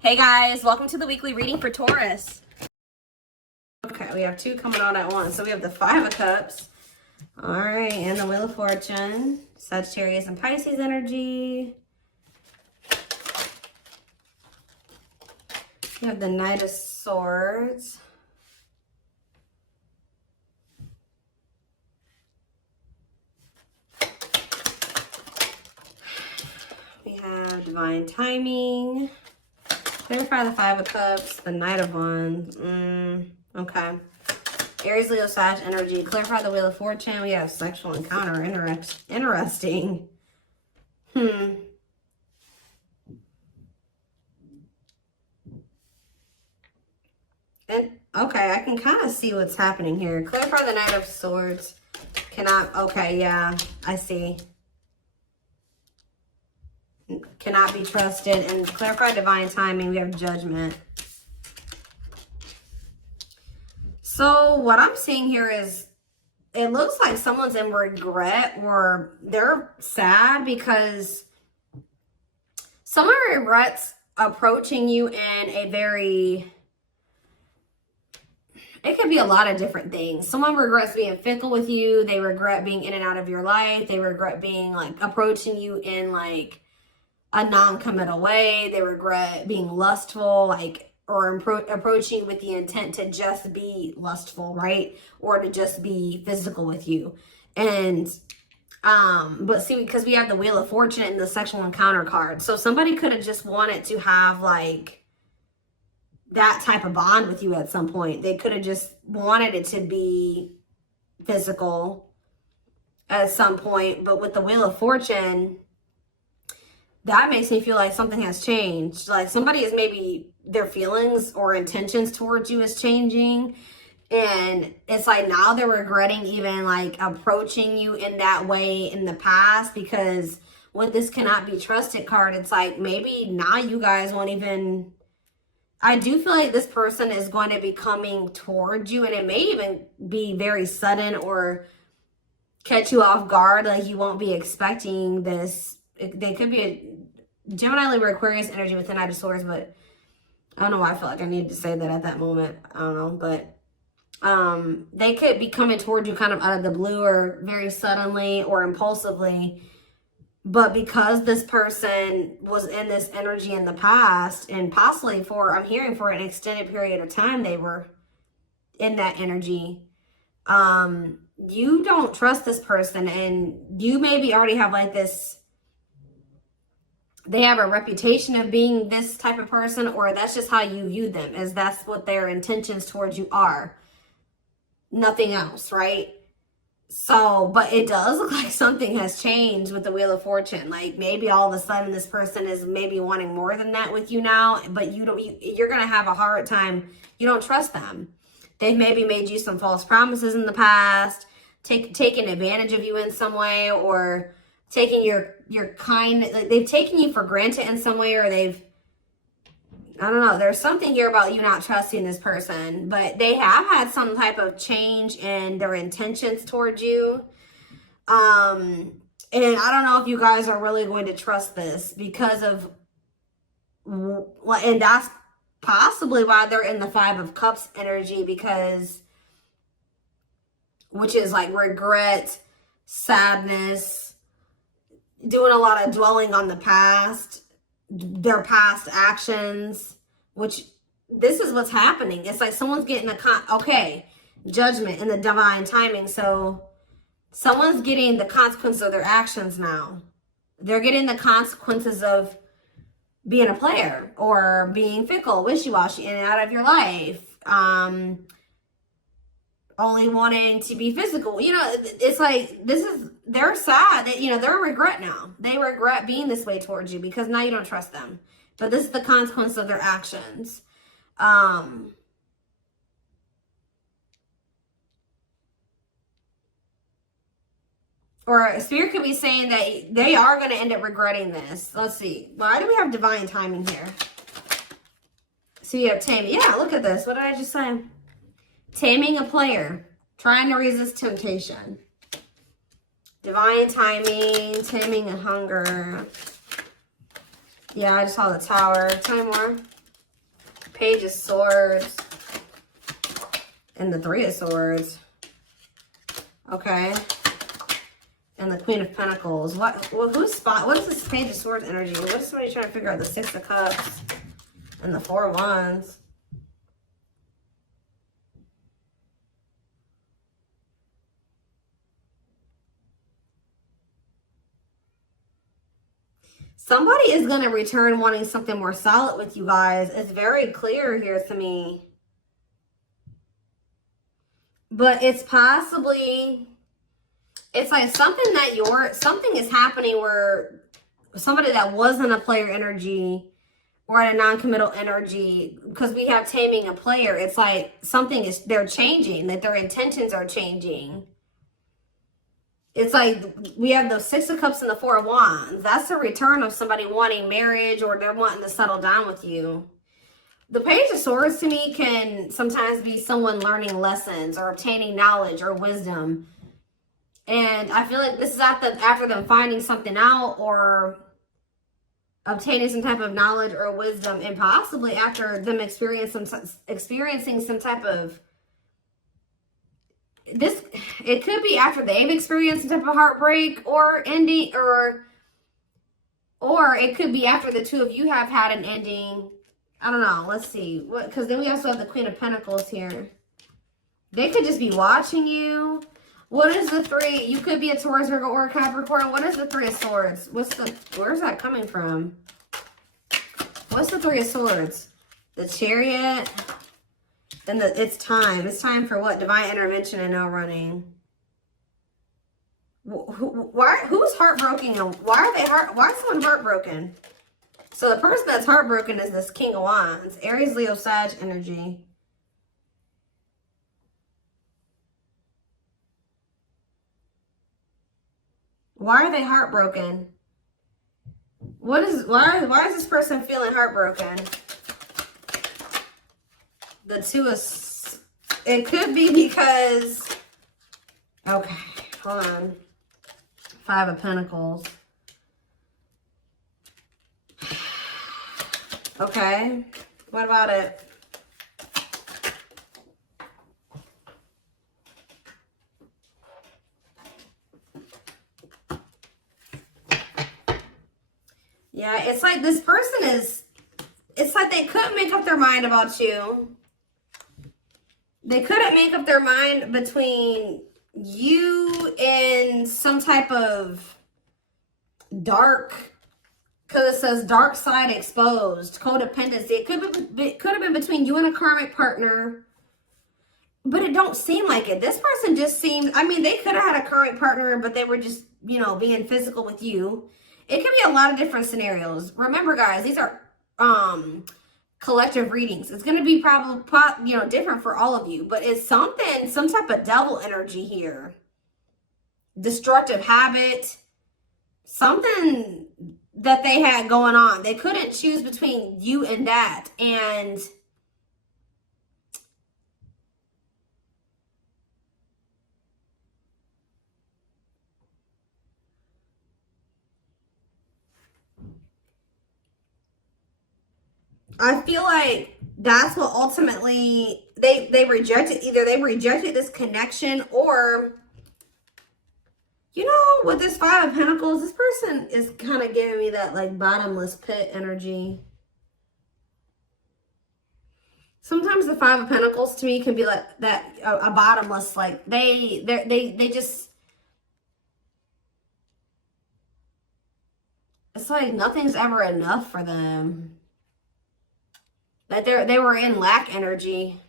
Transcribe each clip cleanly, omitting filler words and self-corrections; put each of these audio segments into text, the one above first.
Hey guys, welcome to the weekly reading for Taurus. Okay, we have two coming on at once. So we have the Five of Cups. All right, and the Wheel of Fortune. Sagittarius and Pisces energy. We have the Knight of Swords. We have Divine Timing. Clarify the Five of Cups, the Knight of Wands. Okay. Aries, Leo, Sag energy. Clarify the Wheel of Fortune. We have sexual encounter. Interesting. And, okay, I can kind of see what's happening here. Clarify the Knight of Swords. Cannot, okay, yeah, I see. Cannot be trusted. And clarify Divine Timing. We have Judgment. So what I'm seeing here is it looks like someone's in regret or they're sad because someone regrets approaching you in a very, it could be a lot of different things. Someone regrets being fickle with you. They regret being in and out of your life. They regret being like approaching you in like a non-committal way. They regret being lustful, like, or approaching with the intent to just be lustful, right? Or to just be physical with you. And, but see, because we have the Wheel of Fortune and the sexual encounter card. So somebody could have just wanted to have like that type of bond with you at some point. They could have just wanted it to be physical at some point. But with the Wheel of Fortune, that makes me feel like something has changed. Like somebody is maybe their feelings or intentions towards you is changing. And it's like now they're regretting even like approaching you in that way in the past, because with this cannot be trusted card, it's like maybe now you guys won't even, I do feel like this person is going to be coming towards you, and it may even be very sudden or catch you off guard. Like you won't be expecting this. They could be a Gemini, Libra, Aquarius energy with the Knight of Swords, but I don't know why I feel like I needed to say that at that moment. I don't know, but they could be coming toward you kind of out of the blue or very suddenly or impulsively. But because this person was in this energy in the past, and possibly for, I'm hearing for an extended period of time, they were in that energy. You don't trust this person, and you maybe already have like this, they have a reputation of being this type of person, or that's just how you view them, as that's what their intentions towards you are. Nothing else, right? So, but it does look like something has changed with the Wheel of Fortune. Like maybe all of a sudden this person is maybe wanting more than that with you now, but you're going to have a hard time. You don't trust them. They've maybe made you some false promises in the past, taken advantage of you in some way, or taking your kind, like they've taken you for granted in some way, or they've, I don't know, there's something here about you not trusting this person, but they have had some type of change in their intentions towards you. And I don't know if you guys are really going to trust this because of, and that's possibly why they're in the Five of Cups energy, because, which is like regret, sadness, doing a lot of dwelling on the past, their past actions, which this is what's happening. It's like someone's getting judgment and the divine timing. So someone's getting the consequences of their actions now. They're getting the consequences of being a player or being fickle, wishy-washy, in and out of your life. Only wanting to be physical. You know, it's like, they're sad that, you know, they're a regret now. They regret being this way towards you because now you don't trust them. But this is the consequence of their actions. Or Spirit could be saying that they are going to end up regretting this. Let's see. Why do we have divine timing here? So you have taming. Yeah, look at this. What did I just say? Taming a player. Trying to resist temptation. Divine timing. Taming a hunger. Yeah, I just saw the Tower. Tell me more. Page of Swords and the Three of Swords. Okay. And the Queen of Pentacles. What is this Page of Swords energy? What is somebody trying to figure out? The Six of Cups and the Four of Wands. Somebody is going to return wanting something more solid with you guys. It's very clear here to me. But it's possibly, it's like something is happening where somebody that wasn't a player energy or at a non-committal energy, because we have taming a player, it's like they're changing, that their intentions are changing. It's like we have the Six of Cups and the Four of Wands. That's the return of somebody wanting marriage, or they're wanting to settle down with you. The Page of Swords to me can sometimes be someone learning lessons or obtaining knowledge or wisdom. And I feel like this is after them finding something out or obtaining some type of knowledge or wisdom, and possibly after them experiencing some type of it could be after they've experienced some type of heartbreak or ending, or it could be after the two of you have had an ending. I don't know. Let's see. Because then we also have the Queen of Pentacles here. They could just be watching you. What is the three? You could be a Taurus, Virgo, or a Capricorn. What is the Three of Swords? Where's that coming from? What's the Three of Swords? The Chariot. Then it's time. It's time for what? Divine intervention and no running. Who's heartbroken? Why is someone heartbroken? So the person that's heartbroken is this King of Wands. Aries, Leo, Sag energy. Why are they heartbroken? Why is this person feeling heartbroken? The Two of... It could be because... Okay, hold on. Five of Pentacles. Okay, what about it? Yeah, it's like this person is... It's like they couldn't make up their mind about you. They couldn't make up their mind between you and some type of dark, because it says dark side exposed, codependency. It could have been between you and a karmic partner, but it don't seem like it. This person just seems, I mean, they could have had a karmic partner, but they were just, you know, being physical with you. It could be a lot of different scenarios. Remember, guys, these are collective readings. It's going to be probably, you know, different for all of you, but it's some type of devil energy here. Destructive habit, something that they had going on. They couldn't choose between you and that. And I feel like that's what ultimately they rejected. Either they rejected this connection, or, you know, with this Five of Pentacles, this person is kind of giving me that like bottomless pit energy. Sometimes the Five of Pentacles to me can be like that, a bottomless, like they just, it's like nothing's ever enough for them. That they were in lack energy.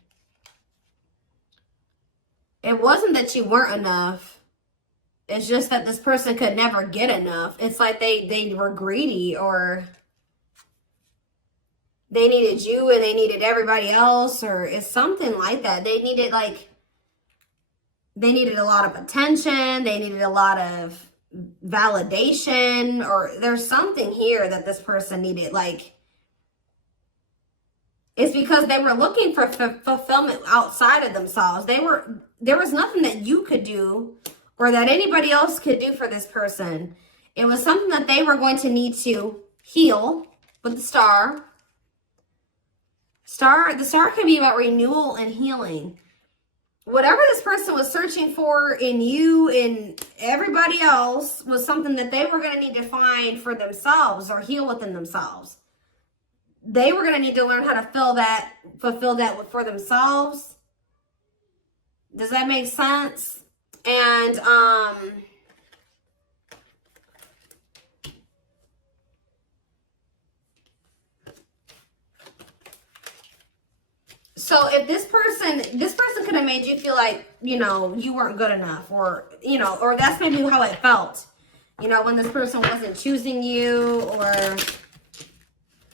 It wasn't that you weren't enough. It's just that this person could never get enough. It's like they were greedy, or they needed you and they needed everybody else, or it's something like that. They needed a lot of attention. They needed a lot of validation, or there's something here that this person needed, like, it's because they were looking for fulfillment outside of themselves. There was nothing that you could do or that anybody else could do for this person. It was something that they were going to need to heal with the Star The star can be about renewal and healing. Whatever this person was searching for in you and everybody else was something that they were going to need to find for themselves or heal within themselves. They were going to need to learn how to fulfill that for themselves. Does that make sense? And, so if this person could have made you feel like, you know, you weren't good enough, or, you know, or that's maybe how it felt, you know, when this person wasn't choosing you, or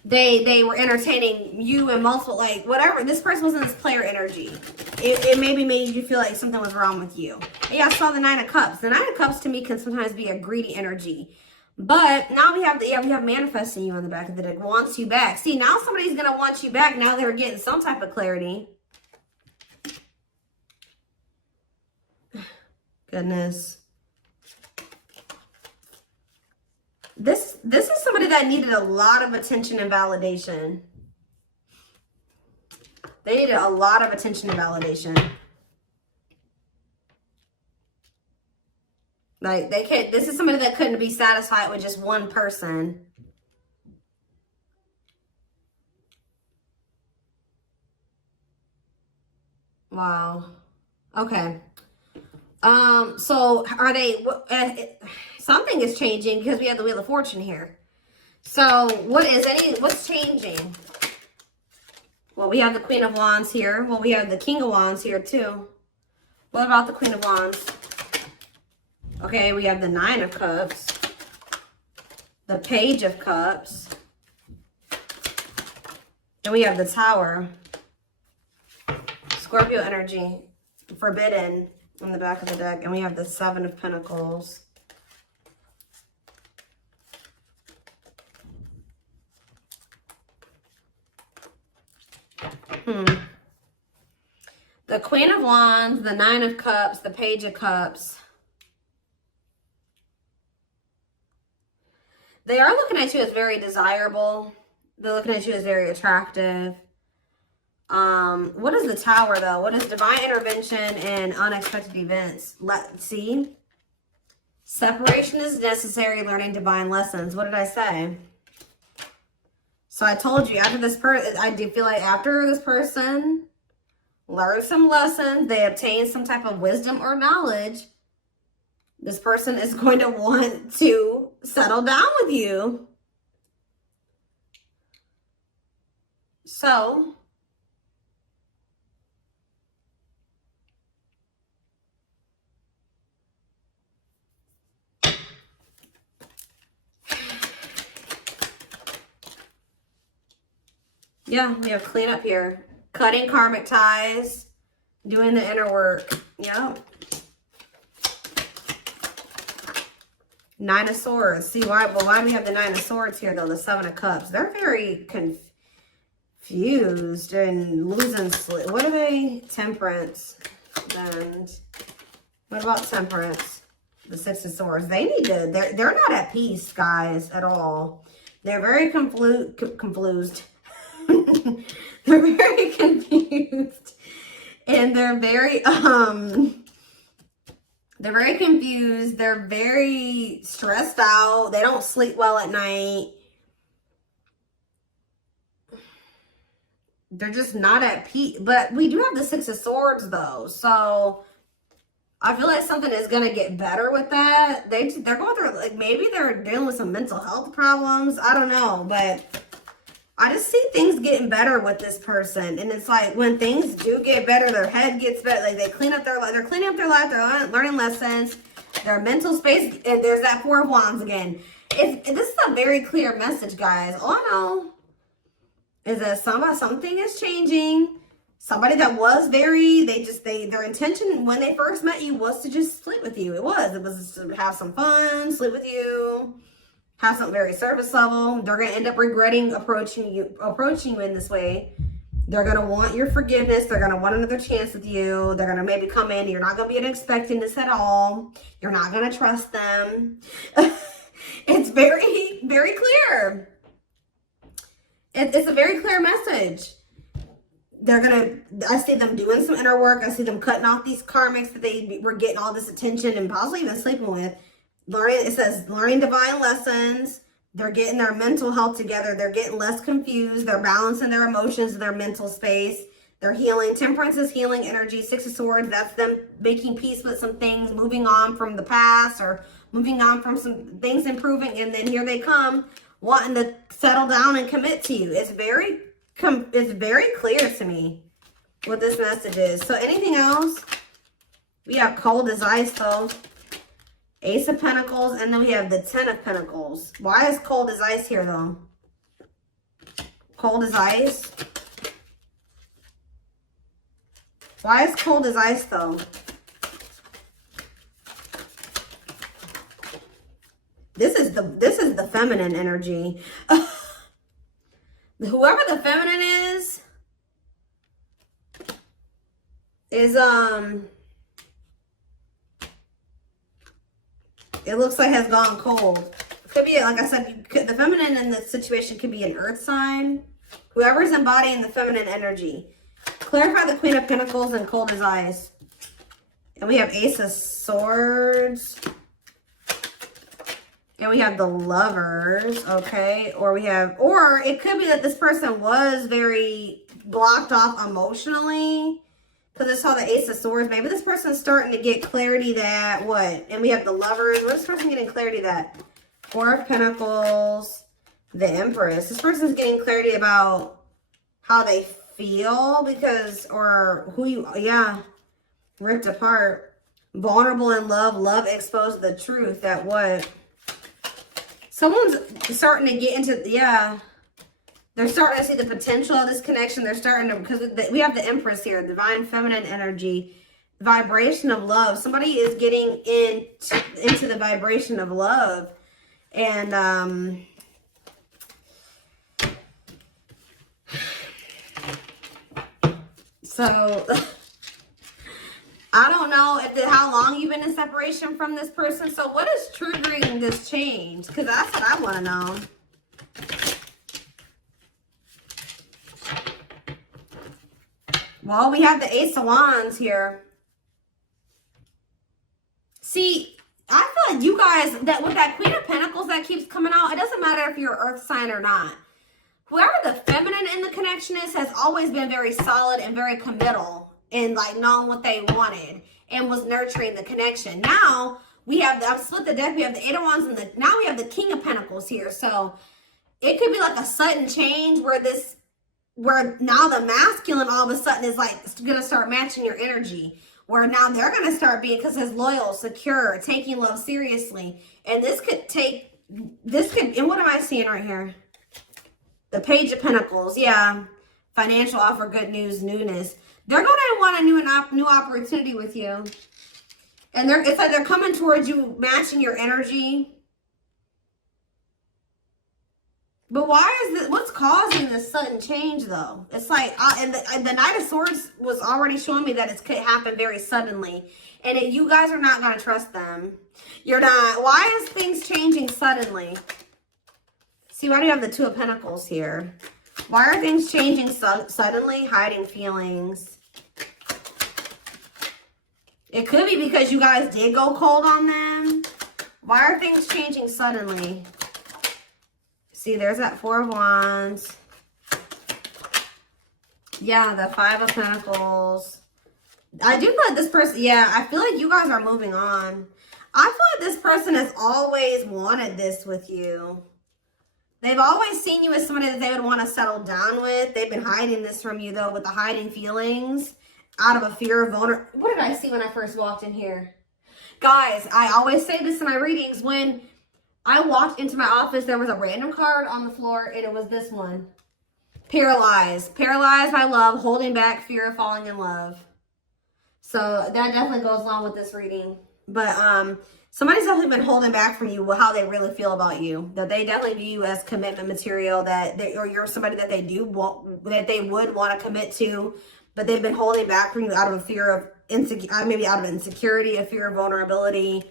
they were entertaining you and multiple, like, whatever. This person was in this player energy. It maybe made you feel like something was wrong with you. Yeah, I saw the Nine of Cups. The Nine of Cups to me can sometimes be a greedy energy. But now we have manifesting you on the back of the deck, wants you back. See, now somebody's going to want you back. Now they're getting some type of clarity. Goodness. This is somebody that needed a lot of attention and validation. They needed a lot of attention and validation. Like, this is somebody that couldn't be satisfied with just one person. Wow. Okay. So are they, something is changing because we have the Wheel of Fortune here. So what's changing? Well, we have the Queen of Wands here. Well, we have the King of Wands here too. What about the Queen of Wands? Okay, we have the Nine of Cups, the Page of Cups, and we have the Tower. Scorpio energy, forbidden on the back of the deck, and we have the Seven of Pentacles. The Queen of Wands, the Nine of Cups, the Page of Cups. They are looking at you as very desirable. They're looking at you as very attractive. What is the Tower, though? What is divine intervention and unexpected events? Let's see. Separation is necessary, learning divine lessons. What did I say? So I told you, after this person, I do feel like after this person learns some lessons, they obtain some type of wisdom or knowledge, this person is going to want to settle down with you. So, yeah, we have cleanup here. Cutting karmic ties, doing the inner work. Yep. Nine of Swords. See, why do we have the Nine of Swords here, though? The Seven of Cups. They're very confused and losing sleep. What are they? Temperance. And what about Temperance? The Six of Swords. They need to, they're not at peace, guys, at all. They're very confused. They're very confused. And they're very confused. They're very stressed out. They don't sleep well at night. They're just not at peace. But we do have the Six of Swords, though. So I feel like something is going to get better with that. They're going through, like, maybe they're dealing with some mental health problems. I don't know. But I just see things getting better with this person. And it's like when things do get better, their head gets better. Like they clean up their life. They're cleaning up their life. They're learning lessons. Their mental space. And there's that Four of Wands again. This is a very clear message, guys. All I know is that something is changing. Somebody that was their intention when they first met you was to just sleep with you. It was to have some fun, sleep with you. Have something very surface level. They're going to end up regretting approaching you in this way. They're going to want your forgiveness. They're going to want another chance with you. They're going to maybe come in. You're not going to be expecting this at all. You're not going to trust them. It's very, very clear. It's a very clear message. I see them doing some inner work. I see them cutting off these karmics that they were getting all this attention and possibly even sleeping with. It says learning divine lessons. They're getting their mental health together. They're getting less confused. They're balancing their emotions in their mental space. They're healing. Temperance is healing energy. Six of Swords, that's them making peace with some things, moving on from the past or moving on from some things, improving. And then here they come, wanting to settle down and commit to you. It's very clear to me what this message is. So anything else? We have cold as ice though. Ace of Pentacles, and then we have the Ten of Pentacles. Why is cold as ice here though? Cold as ice. Why is cold as ice though? This is the feminine energy. Whoever the feminine is it looks like has gone cold. Could be, like I said, the feminine in this situation could be an earth sign. Whoever's embodying the feminine energy. Clarify the Queen of Pentacles and cold as ice. And we have Ace of Swords. And we have the Lovers, okay? Or it could be that this person was very blocked off emotionally. Because I saw the Ace of Swords. Maybe this person's starting to get clarity that, what? And we have the Lovers. What is this person getting clarity that? Four of Pentacles, the Empress. This person's getting clarity about how they feel because, or who you, yeah, ripped apart. Vulnerable in love. Love exposed the truth that what? Someone's starting to get into, yeah. They're starting to see the potential of this connection. They're starting to, because we have the Empress here, divine feminine energy, vibration of love. Somebody is getting into the vibration of love. And, so, I don't know how long you've been in separation from this person. So what is triggering this change? Because that's what I want to know. Well, we have the Ace of Wands here. See, I feel like you guys, that with that Queen of Pentacles that keeps coming out, it doesn't matter if you're an earth sign or not. Whoever the feminine in the connection is has always been very solid and very committal and like knowing what they wanted and was nurturing the connection. Now we have I've split the deck. We have the Eight of Wands and now we have the King of Pentacles here. So it could be like a sudden change where now the masculine all of a sudden is like gonna start matching your energy. Where now they're gonna start being, because it's loyal, secure, taking love seriously. And and what am I seeing right here? The Page of Pentacles, yeah. Financial offer, good news, newness. They're going to want a new opportunity with you. And it's like they're coming towards you, matching your energy. But what's causing this sudden change, though? It's like, and the Knight of Swords was already showing me that it could happen very suddenly. And you guys are not going to trust them. You're not. Why is things changing suddenly? See, why do you have the Two of Pentacles here? Why are things changing suddenly? Hiding feelings. It could be because you guys did go cold on them. Why are things changing suddenly? See, there's that Four of Wands. Yeah, the Five of Pentacles. I do feel like this person, yeah, I feel like you guys are moving on. I feel like this person has always wanted this with you. They've always seen you as somebody that they would want to settle down with. They've been hiding this from you, though, with the hiding feelings out of a fear of vulnerability. What did I see when I first walked in here? Guys, I always say this in my readings. When I walked into my office, there was a random card on the floor, and it was this one. Paralyzed. Paralyzed by love, holding back, fear of falling in love. So that definitely goes along with this reading. But somebody's definitely been holding back from you how they really feel about you. That they definitely view you as commitment material, or you're somebody that they would want to commit to, but they've been holding back from you out of a fear of maybe out of insecurity, a fear of vulnerability.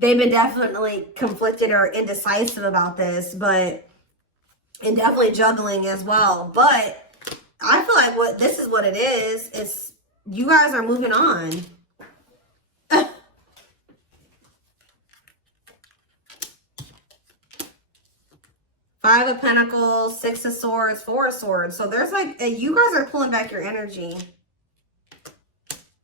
They've been definitely conflicted or indecisive about this, and definitely juggling as well. But I feel like this is what it is. It's you guys are moving on. Five of Pentacles, Six of Swords, Four of Swords. So there's like, you guys are pulling back your energy.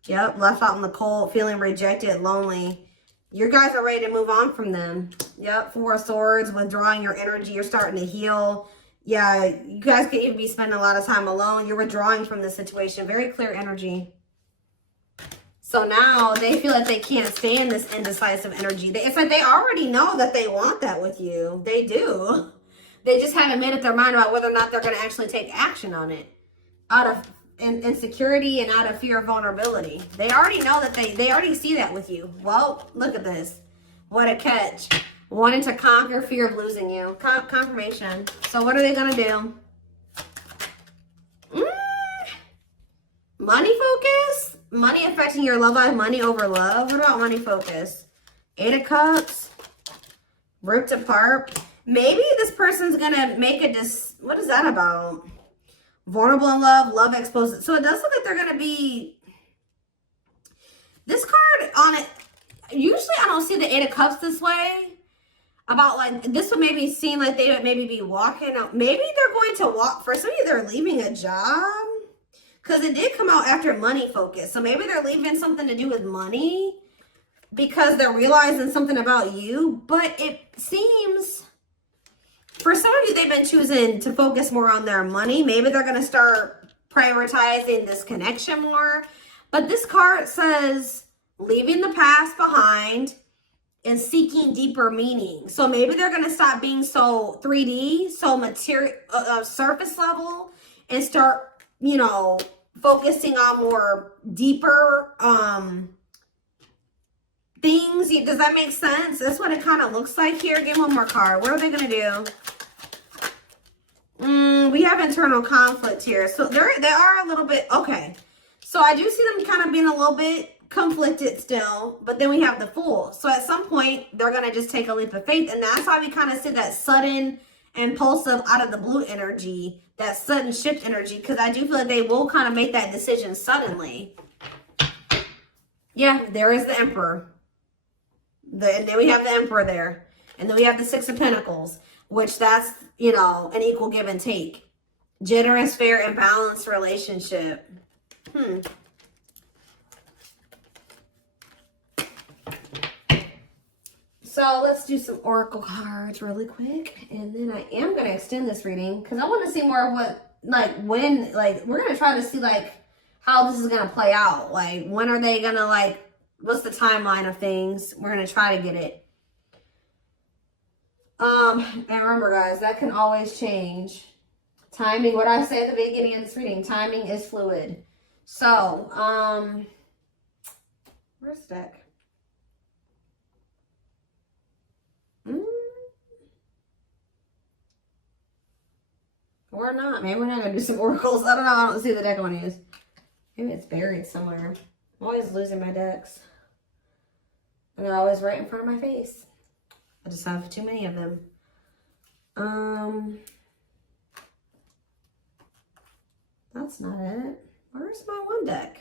Yep, left out in the cold, feeling rejected, lonely. You guys are ready to move on from them. Yep, Four of Swords, withdrawing your energy. You're starting to heal. Yeah, you guys could even be spending a lot of time alone. You're withdrawing from this situation. Very clear energy. So now they feel like they can't stay in this indecisive energy. It's like they already know that they want that with you. They do. They just haven't made up their mind about whether or not they're going to actually take action on it. Out of insecurity and out of fear of vulnerability. They already know that they already see that with you. Well, look at this. What a catch. Wanting to conquer fear of losing you. Confirmation. So what are they going to do? Money focus? Money affecting your love life. Money over love. What about money focus? Eight of Cups. Ripped apart. Maybe this person's going to make what is that about? Vulnerable in love, love exposed. So it does look like they're going to be, this card on it, usually I don't see the Eight of Cups this way. About like, this would maybe seem like they would maybe be walking out. Maybe they're going to walk, for some of you, they're leaving a job. Because it did come out after money focus. So maybe they're leaving something to do with money. Because they're realizing something about you. But it seems, for some of you, they've been choosing to focus more on their money. Maybe they're going to start prioritizing this connection more. But this card says, leaving the past behind and seeking deeper meaning. So maybe they're going to stop being so 3D, so material, surface level, and start, you know, focusing on more deeper things. Does that make sense? That's what it kind of looks like here. Give one more card. What are they going to do? We have internal conflict here. So they are a little bit, okay. So I do see them kind of being a little bit conflicted still, but then we have the Fool. So at some point, they're going to just take a leap of faith. And that's why we kind of see that sudden, impulsive, out of the blue energy, that sudden shift energy, because I do feel like they will kind of make that decision suddenly. Yeah, there is the Emperor. And then we have the Emperor there. And then we have the Six of Pentacles, which that's, you know, an equal give and take. Generous, fair, and balanced relationship. So let's do some oracle cards really quick. And then I am going to extend this reading because I want to see more of what, like, when, like, we're going to try to see, like, how this is going to play out. Like, when are they going to, like, what's the timeline of things? We're going to try to get it. And remember, guys, that can always change. Timing, what I say at the beginning of this reading, timing is fluid. So, where's the deck? Or not. Maybe we're not going to do some oracles. I don't know. I don't see the deck I want to use. Maybe it's buried somewhere. I'm always losing my decks. And they're always right in front of my face. I just have too many of them. That's not it. Where's my one deck?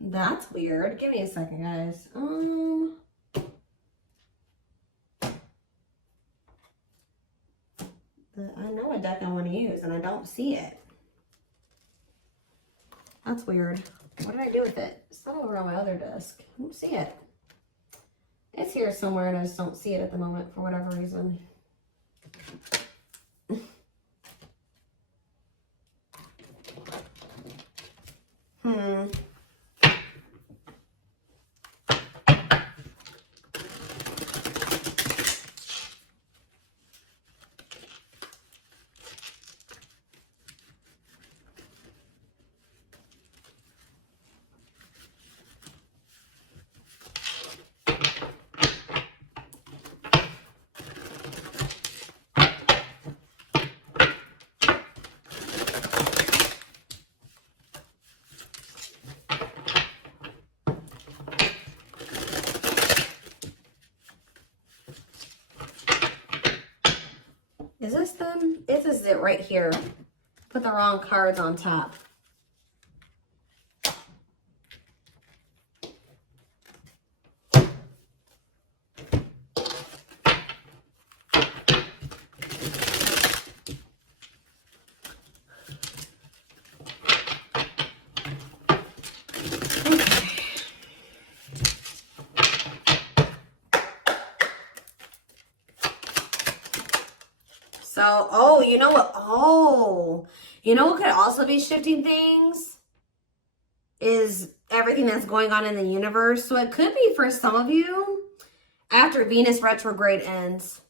That's weird. Give me a second, guys. I know a deck I want to use, and I don't see it. That's weird. What did I do with it? It's not over on my other desk. I don't see it. It's here somewhere, and I just don't see it at the moment for whatever reason. Is this them? This is it right here. Put the wrong cards on top. So, oh, you know what? Oh, you know what could also be shifting things? Is everything that's going on in the universe. So it could be for some of you after Venus retrograde ends.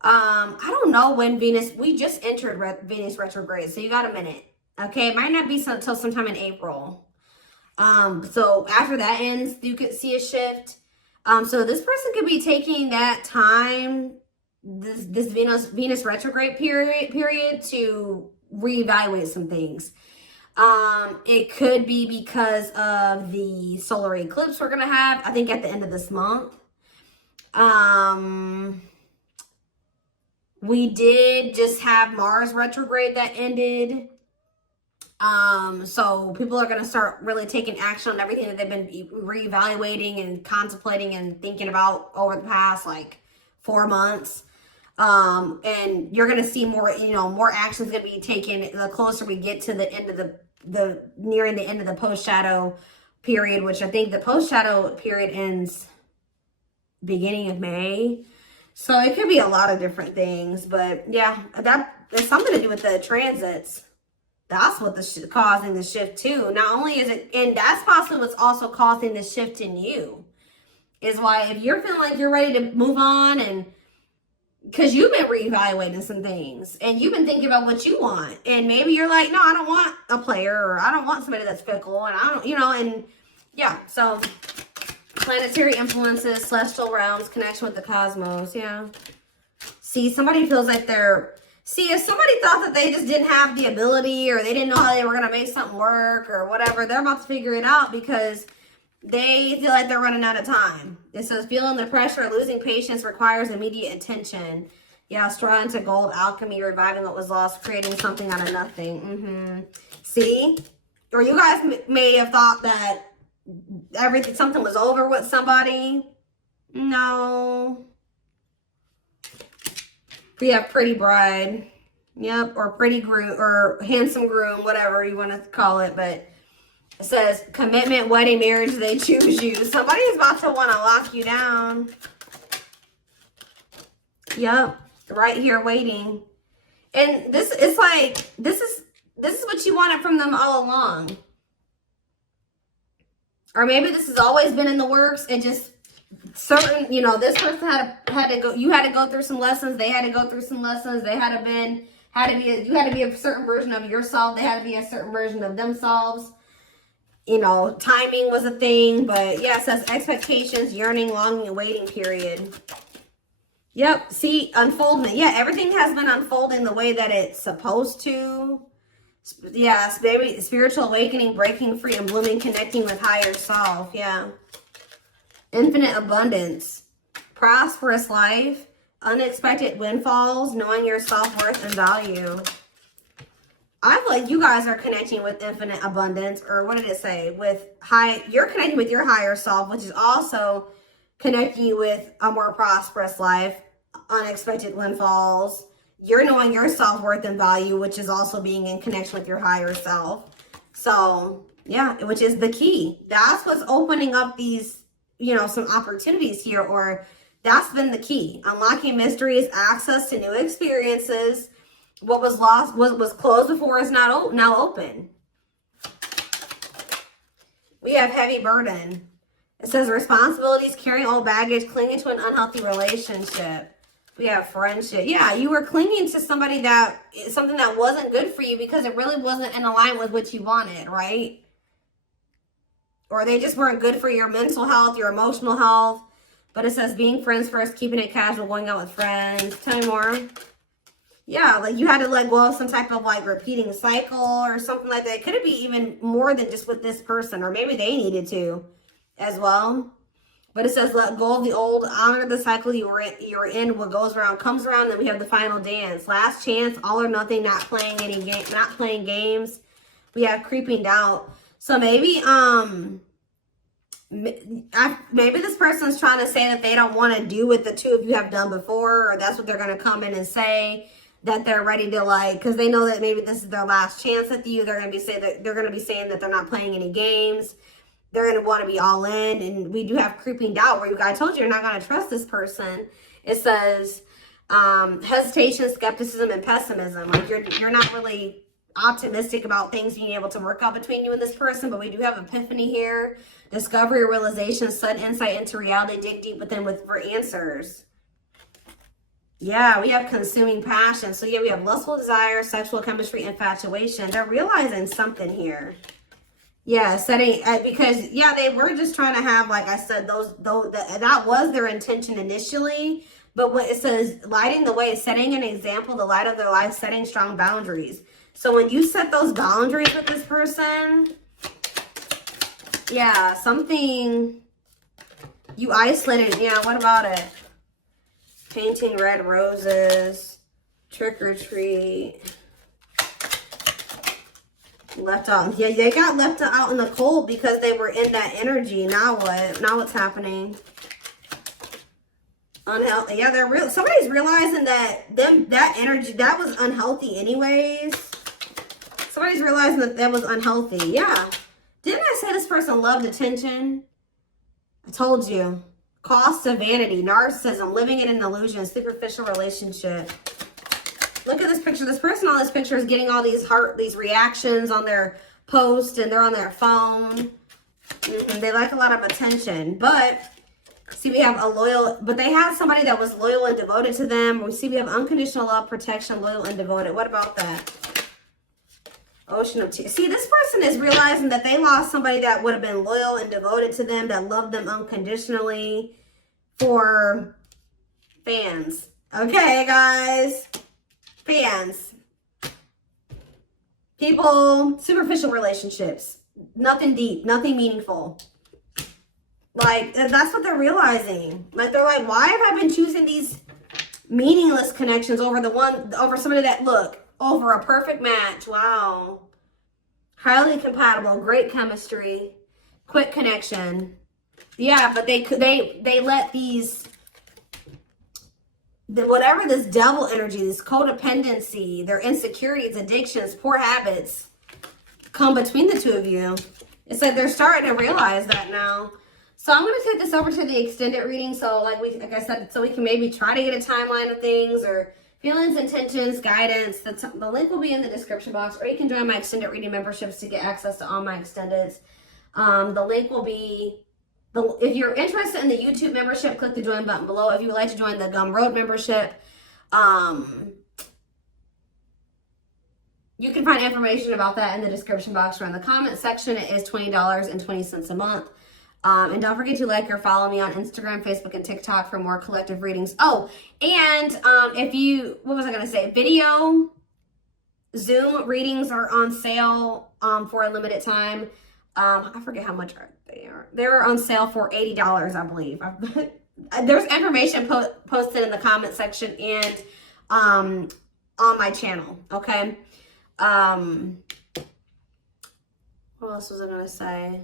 I don't know when Venus, we just entered Venus retrograde, so you got a minute. Okay, it might not be until sometime in April. So after that ends, you could see a shift. So this person could be taking that time, this Venus retrograde period to reevaluate some things. It could be because of the solar eclipse we're gonna have, I think, at the end of this month. We did just have Mars retrograde that ended. So people are gonna start really taking action on everything that they've been reevaluating and contemplating and thinking about over the past like 4 months. And you're gonna see more, more action's gonna be taken the closer we get to the end of the nearing the end of the post shadow period, which I think the post shadow period ends beginning of May. So it could be a lot of different things, but yeah, that has something to do with the transits. That's what causing the shift too. Not only is it, and that's possibly what's also causing the shift in you, is why if you're feeling like you're ready to move on, and because you've been reevaluating some things and you've been thinking about what you want, and maybe you're like, no, I don't want a player, or I don't want somebody that's fickle, and I don't, and yeah, so planetary influences, celestial realms, connection with the cosmos. Yeah. See, somebody feels like if somebody thought that they just didn't have the ability, or they didn't know how they were going to make something work or whatever, they're about to figure it out because they feel like they're running out of time. It says feeling the pressure, losing patience requires immediate attention. Yeah, straw into gold, alchemy, reviving what was lost, creating something out of nothing. See? Or you guys may have thought that something was over with somebody. No. We have pretty bride. Yep, or pretty groom, or handsome groom, whatever you want to call it. But it says commitment, wedding, marriage, they choose you. Somebody is about to want to lock you down. Yep, right here waiting. And this is like, this is what you wanted from them all along. Or maybe this has always been in the works. It just certain, this person had to go. You had to go through some lessons. They had to go through some lessons. They you had to be a certain version of yourself. They had to be a certain version of themselves. Timing was a thing. But yeah, it says expectations, yearning, longing, and waiting period. Yep. See, unfoldment. Yeah, everything has been unfolding the way that it's supposed to. Yes, baby, spiritual awakening, breaking free and blooming, connecting with higher self. Yeah. Infinite abundance, prosperous life, unexpected windfalls, knowing your self-worth and value. I feel like you guys are connecting with infinite abundance, or what did it say? You're connecting with your higher self, which is also connecting you with a more prosperous life, unexpected windfalls. You're knowing your self-worth and value, which is also being in connection with your higher self. So, yeah, which is the key. That's what's opening up these, some opportunities here, or that's been the key. Unlocking mysteries, access to new experiences. What was lost, was closed before is now open. We have heavy burden. It says responsibilities, carrying old baggage, clinging to an unhealthy relationship. We have friendship. Yeah, you were clinging to something that wasn't good for you because it really wasn't in alignment with what you wanted, right? Or they just weren't good for your mental health, your emotional health. But it says being friends first, keeping it casual, going out with friends. Tell me more. Yeah, like you had to let go of some type of like repeating cycle or something like that. Could it be even more than just with this person? Or maybe they needed to as well. But it says, let go of the old, honor the cycle you're in. What goes around comes around. Then we have the final dance. Last chance, all or nothing, not playing games. We have creeping doubt. So maybe, maybe this person's trying to say that they don't want to do what the two of you have done before, or that's what they're going to come in and say, that they're ready to, like, because they know that maybe this is their last chance with you. They're going to be saying that they're not playing any games. They're going to want to be all in. And we do have creeping doubt, where I told you you're not going to trust this person. It says hesitation, skepticism, and pessimism. Like you're not really optimistic about things being able to work out between you and this person. But we do have epiphany here. Discovery, realization, sudden insight into reality. Dig deep within for answers. Yeah, we have consuming passion. So yeah, we have lustful desire, sexual chemistry, infatuation. They're realizing something here. Yeah, because yeah, they were just trying to have, like I said, that was their intention initially. But what it says, lighting the way, setting an example, the light of their life, setting strong boundaries. So when you set those boundaries with this person, yeah, something you isolated. Yeah, what about it? Painting red roses, trick or treat. Left out. Yeah, they got left out in the cold because they were in that energy. Now what? Now what's happening? Unhealthy. Yeah, somebody's realizing that that energy, that was unhealthy anyways. Somebody's realizing that was unhealthy. Yeah. Didn't I say this person loved attention? I told you. Cost of vanity, narcissism, living in an illusion, superficial relationship. Look at this picture. This person on this picture is getting all these reactions on their post, and they're on their phone. They like a lot of attention. But see, we have but they had somebody that was loyal and devoted to them. We see we have unconditional love, protection, loyal and devoted. What about that? Ocean of tears. See, this person is realizing that they lost somebody that would have been loyal and devoted to them, that loved them unconditionally, for fans. Okay, guys. Fans. People, superficial relationships. Nothing deep, nothing meaningful. Like, that's what they're realizing. Like, they're like, why have I been choosing these meaningless connections over somebody that, over a perfect match? Wow. Highly compatible, great chemistry, quick connection. Yeah, but they let whatever this devil energy, this codependency, their insecurities, addictions, poor habits come between the two of you. It's like they're starting to realize that now. So I'm going to take this over to the extended reading. So like I said, so we can maybe try to get a timeline of things, or feelings, intentions, guidance. The link will be in the description box, or you can join my extended reading memberships to get access to all my extendeds. The link will be, if you're interested in the YouTube membership, click the join button below. If you would like to join the Gumroad membership, you can find information about that in the description box or in the comment section. It is $20.20 a month. And don't forget to like or follow me on Instagram, Facebook, and TikTok for more collective readings. Oh, and what was I going to say? Video Zoom readings are on sale for a limited time. I forget how much they are. They're on sale for $80, I believe. There's information posted in the comment section and on my channel, okay? What else was I going to say?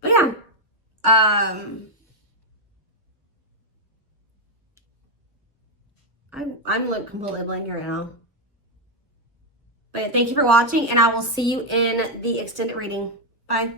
But yeah, I'm like completely blank right now. But thank you for watching, and I will see you in the extended reading. Bye.